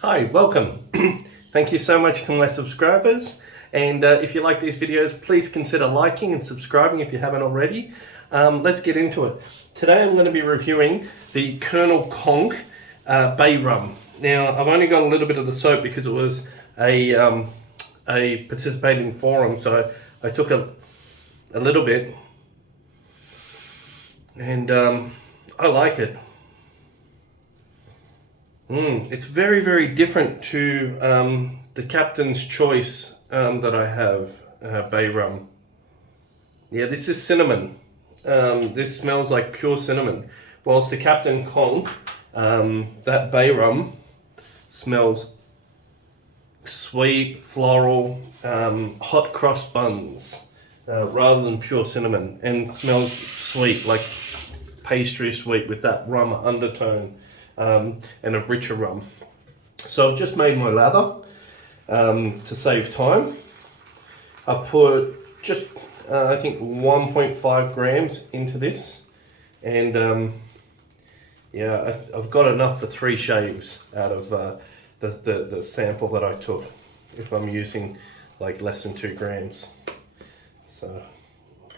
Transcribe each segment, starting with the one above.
Hi, welcome. Thank you so much to my subscribers. And if you like these videos, please consider liking and subscribing if you haven't already. Let's get into it. Today I'm going to be reviewing the Colonel Conk Bay Rum. Now, I've only got a little bit of the soap because it was a participating forum, so I took a little bit, and I like it. It's very, very different to the Captain's Choice that I have, Bay Rum. Yeah, this is cinnamon. This smells like pure cinnamon. Whilst the Captain Conk, that Bay Rum, smells sweet, floral, hot cross buns, rather than pure cinnamon, and smells sweet, like pastry sweet with that rum undertone. And a richer rum. So I've just made my lather to save time. I put just I think 1.5 grams into this, and yeah, I've got enough for 3 shaves out of the sample that I took, if I'm using like less than 2 grams. So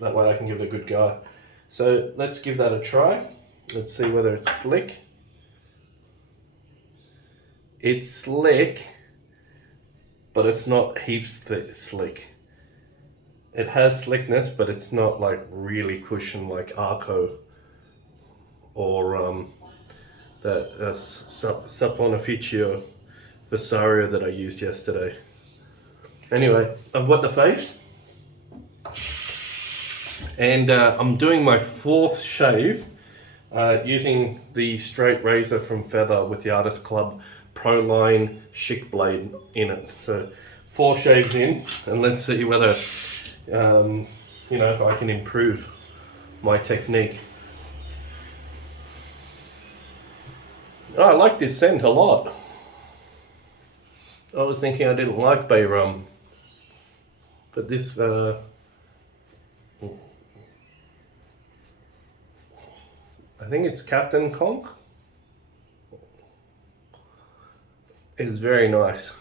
that way I can give it a good go. So let's give that a try. Let's see whether it's slick. It's slick, but it's not heaps slick. It has slickness, but it's not like really cushion like Arco or that Saponificio Vasario that I used yesterday. Anyway, I've got the face, and I'm doing my 4th shave using the straight razor from Feather with the Artist Club Proline Schick blade in it. So 4 shaves in, and let's see whether I can improve my technique. Oh, I like this scent a lot. I was thinking I didn't like Bay Rum, but this I think it's Captain Conk. It's very nice.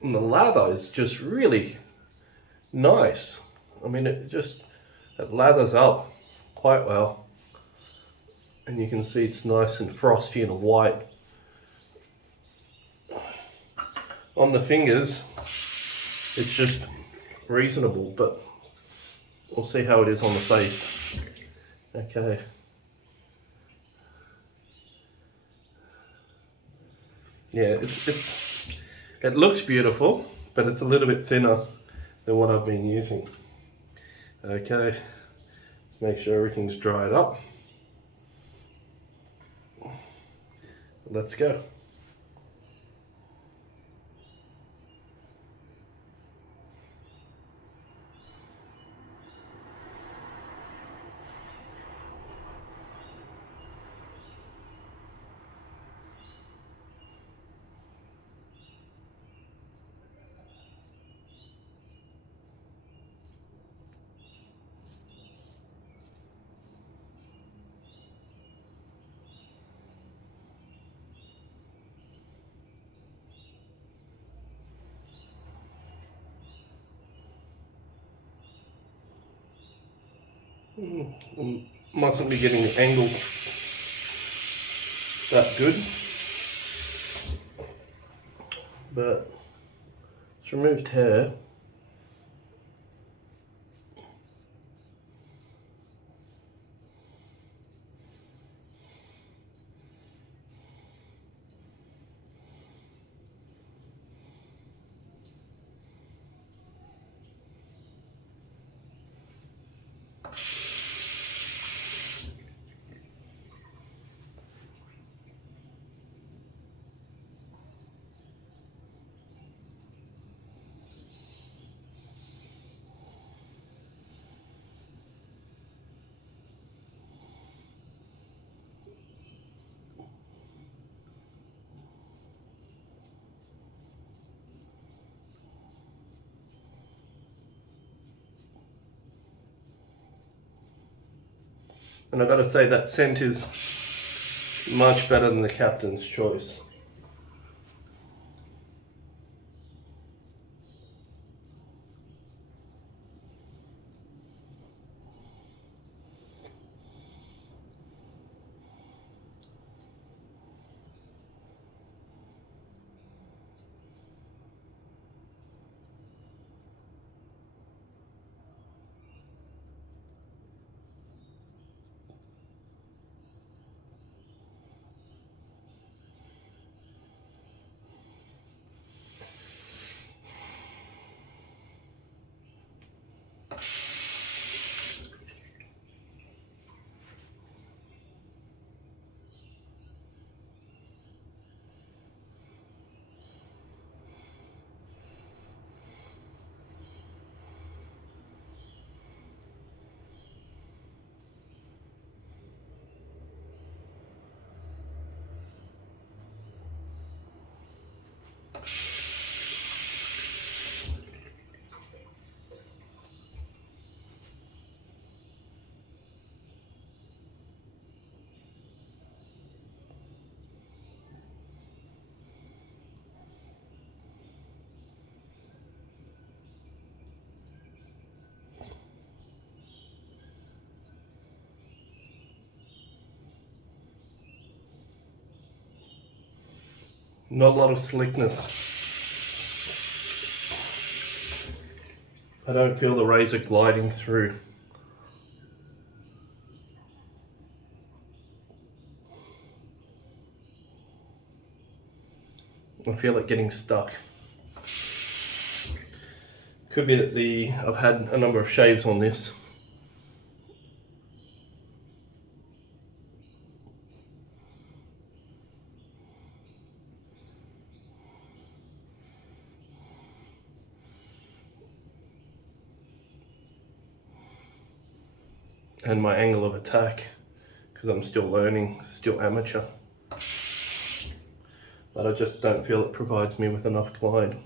And the lather is just really nice. I mean, it lathers up quite well. And you can see it's nice and frosty and white. On the fingers, it's just reasonable, but we'll see how it is on the face. Okay. Yeah, it looks beautiful, but it's a little bit thinner than what I've been using. Okay, let's make sure everything's dried up. Let's go. Mustn't be getting the angle that good, but it's removed hair. And I've got to say that scent is much better than the Captain's Choice. Not a lot of slickness. I don't feel the razor gliding through. I feel it getting stuck. Could be that I've had a number of shaves on this. And my angle of attack, because I'm still learning, still amateur. But I just don't feel it provides me with enough glide.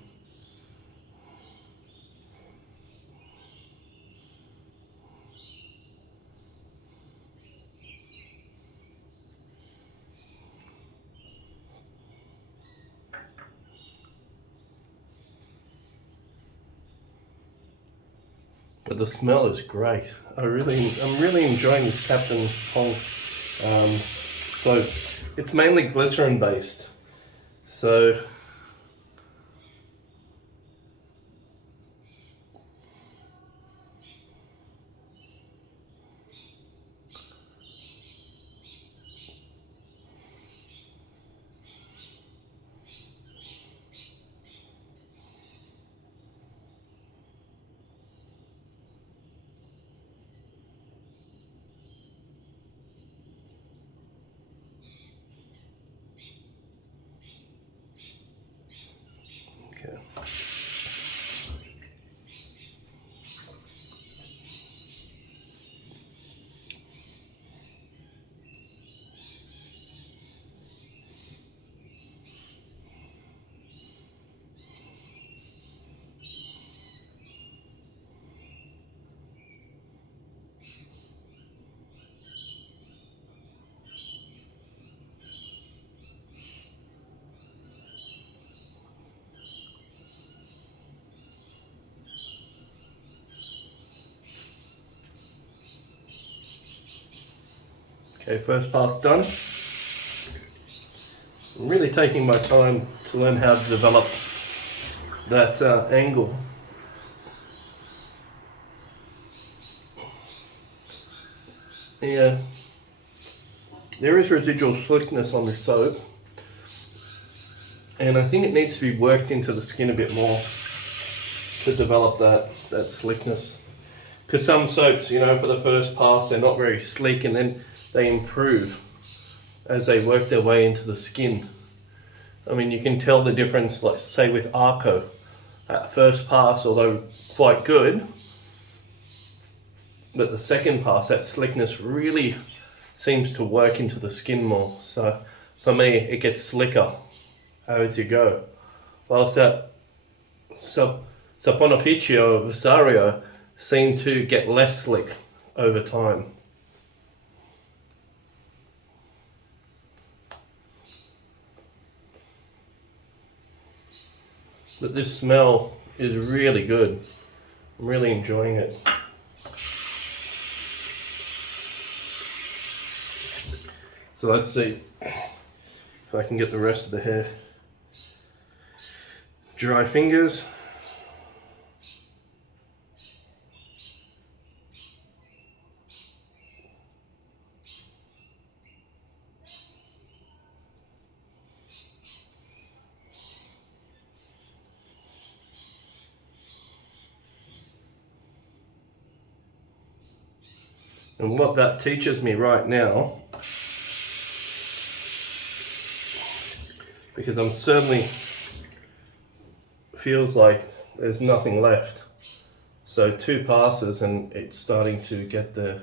But the smell is great. I'm really enjoying this Captain's Conk. So it's mainly glycerin based. So okay, first pass done. I'm really taking my time to learn how to develop that angle. Yeah, there is residual slickness on this soap, and I think it needs to be worked into the skin a bit more to develop that slickness. Because some soaps, you know, for the first pass, they're not very sleek, and then they improve as they work their way into the skin. I mean, you can tell the difference, let's say with Arco. At first pass, although quite good, but the second pass, that slickness really seems to work into the skin more. So for me, it gets slicker as you go. Whilst that Saponificio Vasario seemed to get less slick over time. But this smell is really good. I'm really enjoying it. So let's see if I can get the rest of the hair. Dry fingers. And what that teaches me right now, because I'm certainly feels like there's nothing left. So 2 passes and it's starting to get the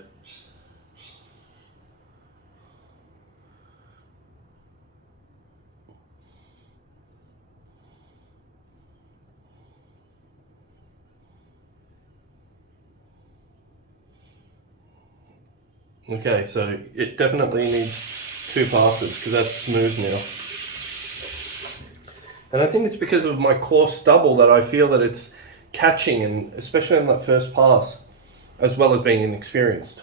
okay, so it definitely needs 2 passes because that's smooth now. And I think it's because of my coarse stubble that I feel that it's catching, and especially on that first pass, as well as being inexperienced.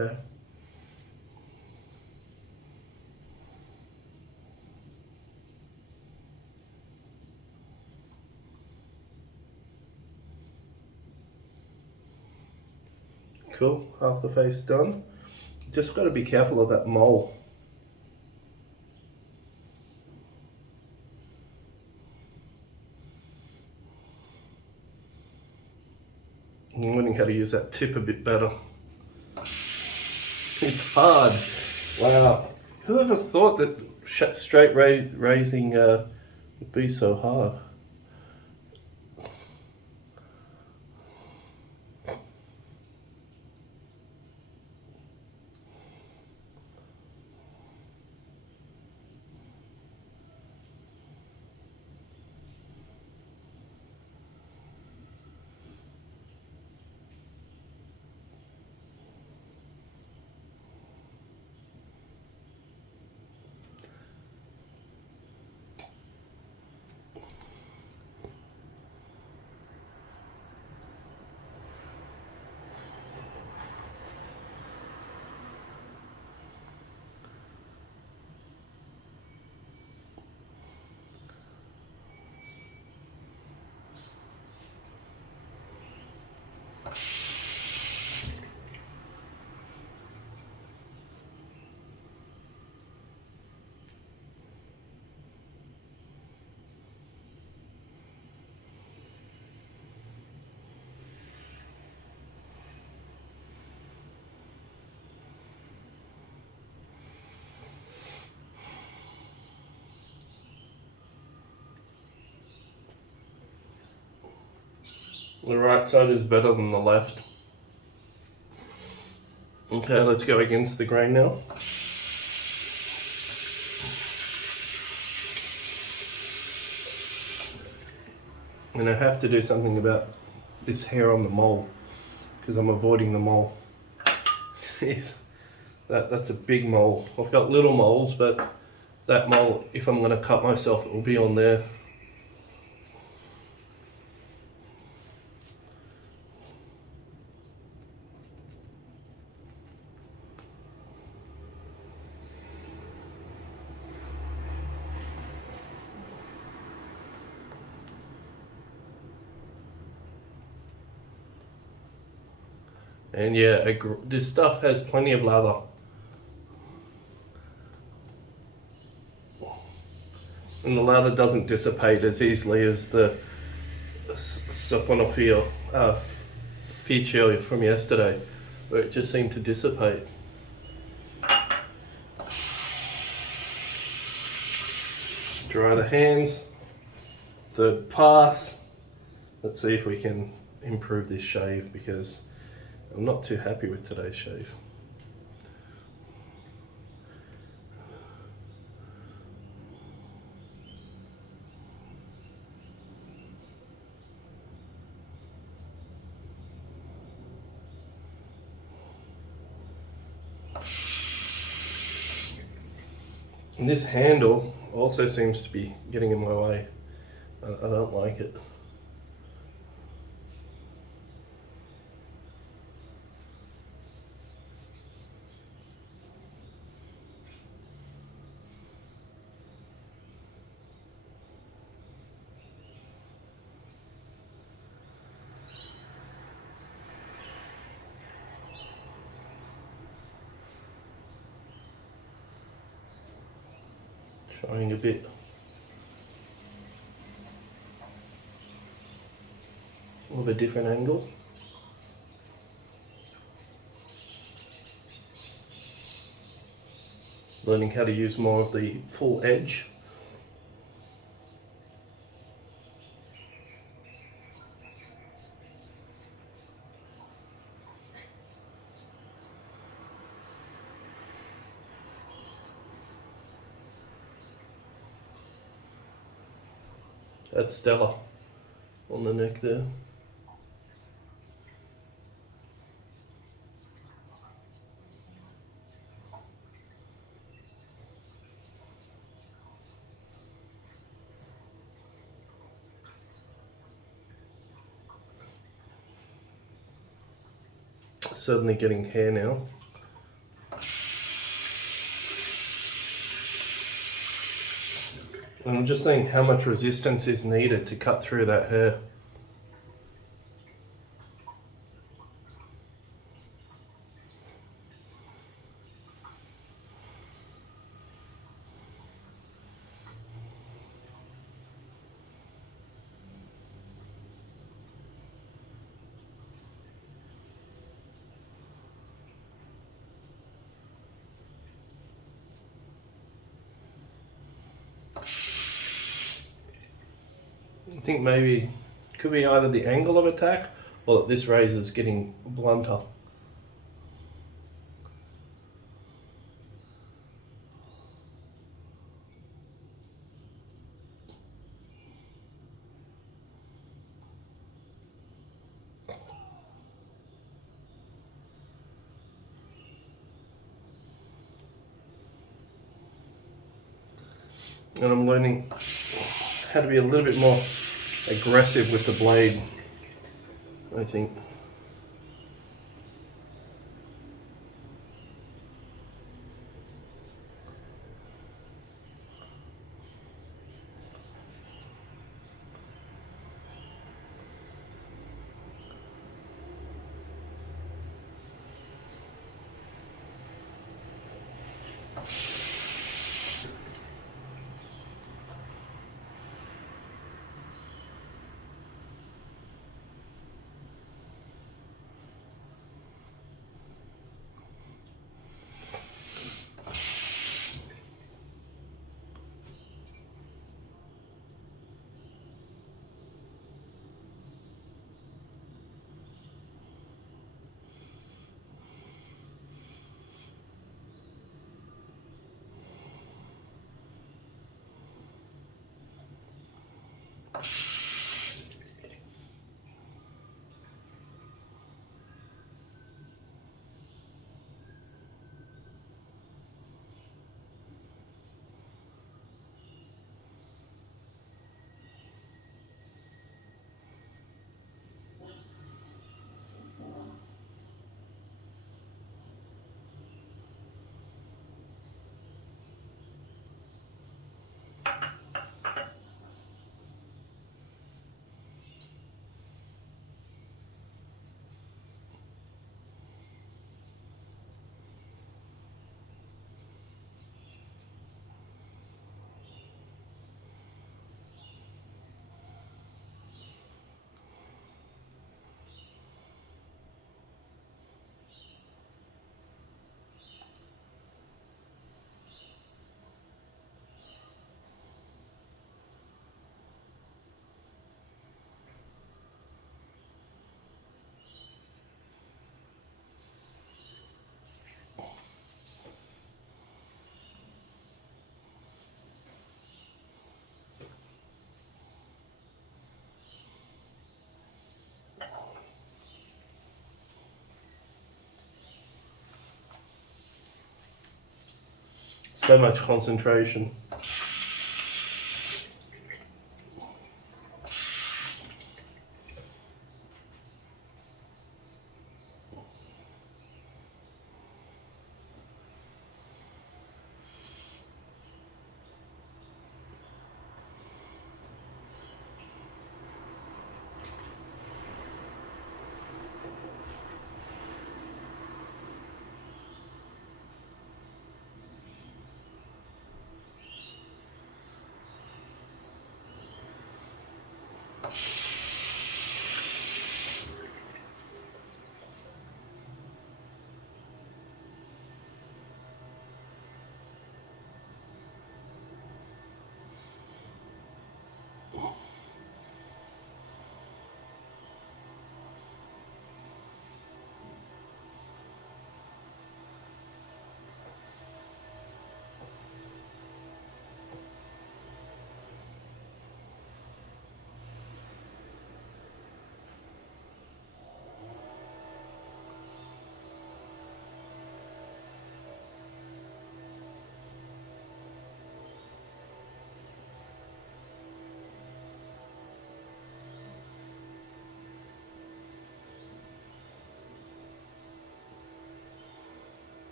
Okay. Cool, half the face done. Just got to be careful of that mole. I'm learning how to use that tip a bit better. It's hard. Wow. Whoever thought that straight raising would be so hard? The right side is better than the left. Okay, let's go against the grain now. And I have to do something about this hair on the mole because I'm avoiding the mole. Yes, that's a big mole. I've got little moles, but that mole, if I'm going to cut myself, it will be on there. And yeah, this stuff has plenty of lather. And the lather doesn't dissipate as easily as the Stopanofio Ficio from yesterday, where it just seemed to dissipate. Dry the hands. Third pass. Let's see if we can improve this shave because I'm not too happy with today's shave. And this handle also seems to be getting in my way. I don't like it. Showing a bit. Of a different angle. Learning how to use more of the full edge. That's stellar on the neck there. Certainly getting hair now. And I'm just seeing how much resistance is needed to cut through that hair. I think maybe it could be either the angle of attack or that this razor's getting blunter. And I'm learning how to be a little bit more aggressive with the blade, I think. so much concentration.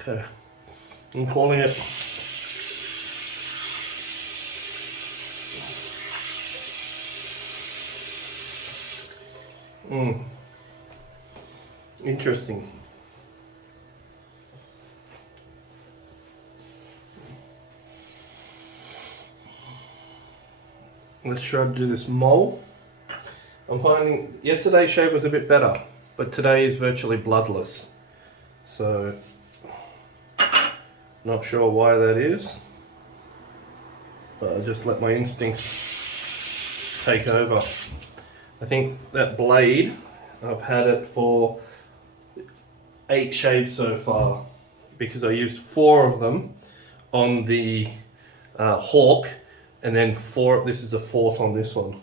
Okay, I'm calling it. Interesting. Let's try to do this mole. I'm finding yesterday's shave was a bit better, but today is virtually bloodless. So, not sure why that is, but I just let my instincts take over. I think that blade, I've had it for 8 shaves so far, because I used 4 of them on the Hawk, and then 4, this is the 4th on this one.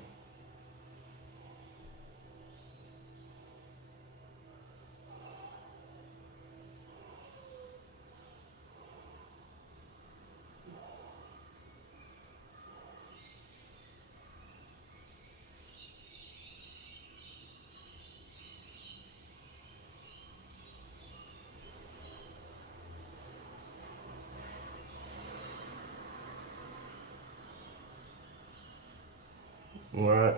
Alright,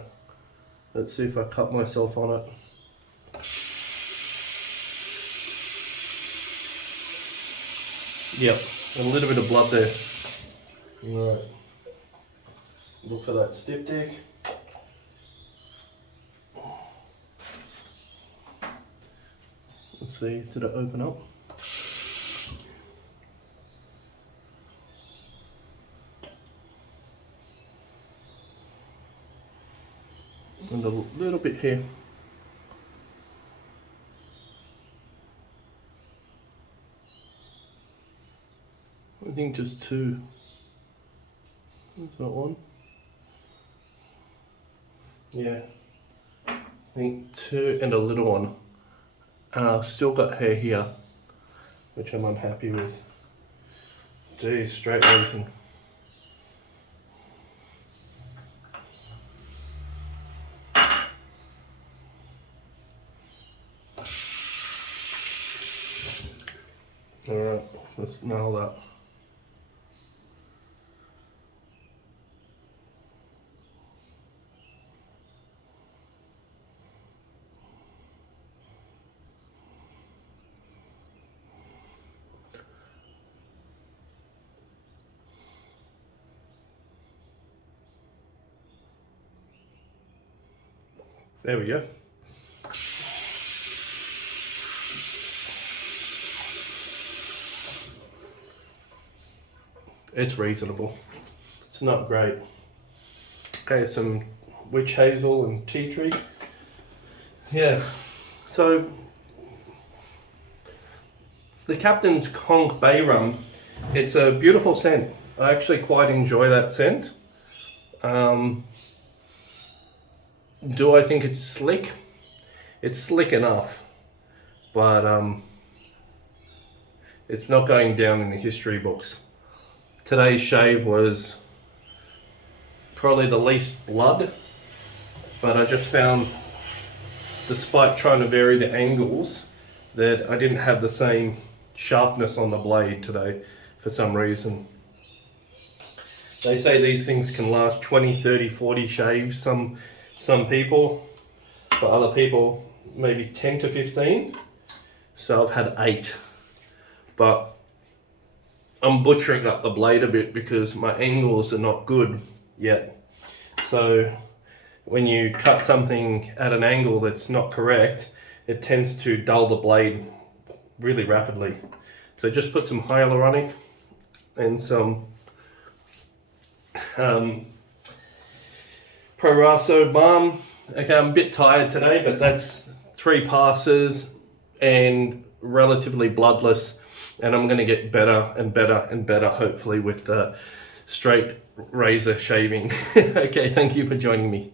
let's see if I cut myself on it. Yep, a little bit of blood there. Alright, look for that styptic. Let's see, did it open up? And a little bit here. I think just 2. Is that one? Yeah. I think 2 and a little one. I've still got hair here, which I'm unhappy with. Geez, straight losing. Alright, let's nail that. There we go. It's reasonable. It's not great. Okay, some witch hazel and tea tree. Yeah, so the Captain's Conk Bay Rum, it's a beautiful scent. I actually quite enjoy that scent. Do I think it's slick? It's slick enough, but It's not going down in the history books. Today's shave was probably the least blood, but I just found, despite trying to vary the angles, that I didn't have the same sharpness on the blade today for some reason. They say these things can last 20, 30, 40 shaves, some people. For other people, maybe 10 to 15. So I've had 8. But I'm butchering up the blade a bit because my angles are not good yet. So when you cut something at an angle that's not correct, it tends to dull the blade really rapidly. So just put some hyaluronic and some Proraso balm. Okay, I'm a bit tired today, but that's 3 passes and relatively bloodless, and I'm going to get better and better and better, hopefully, with the straight razor shaving. Okay, thank you for joining me.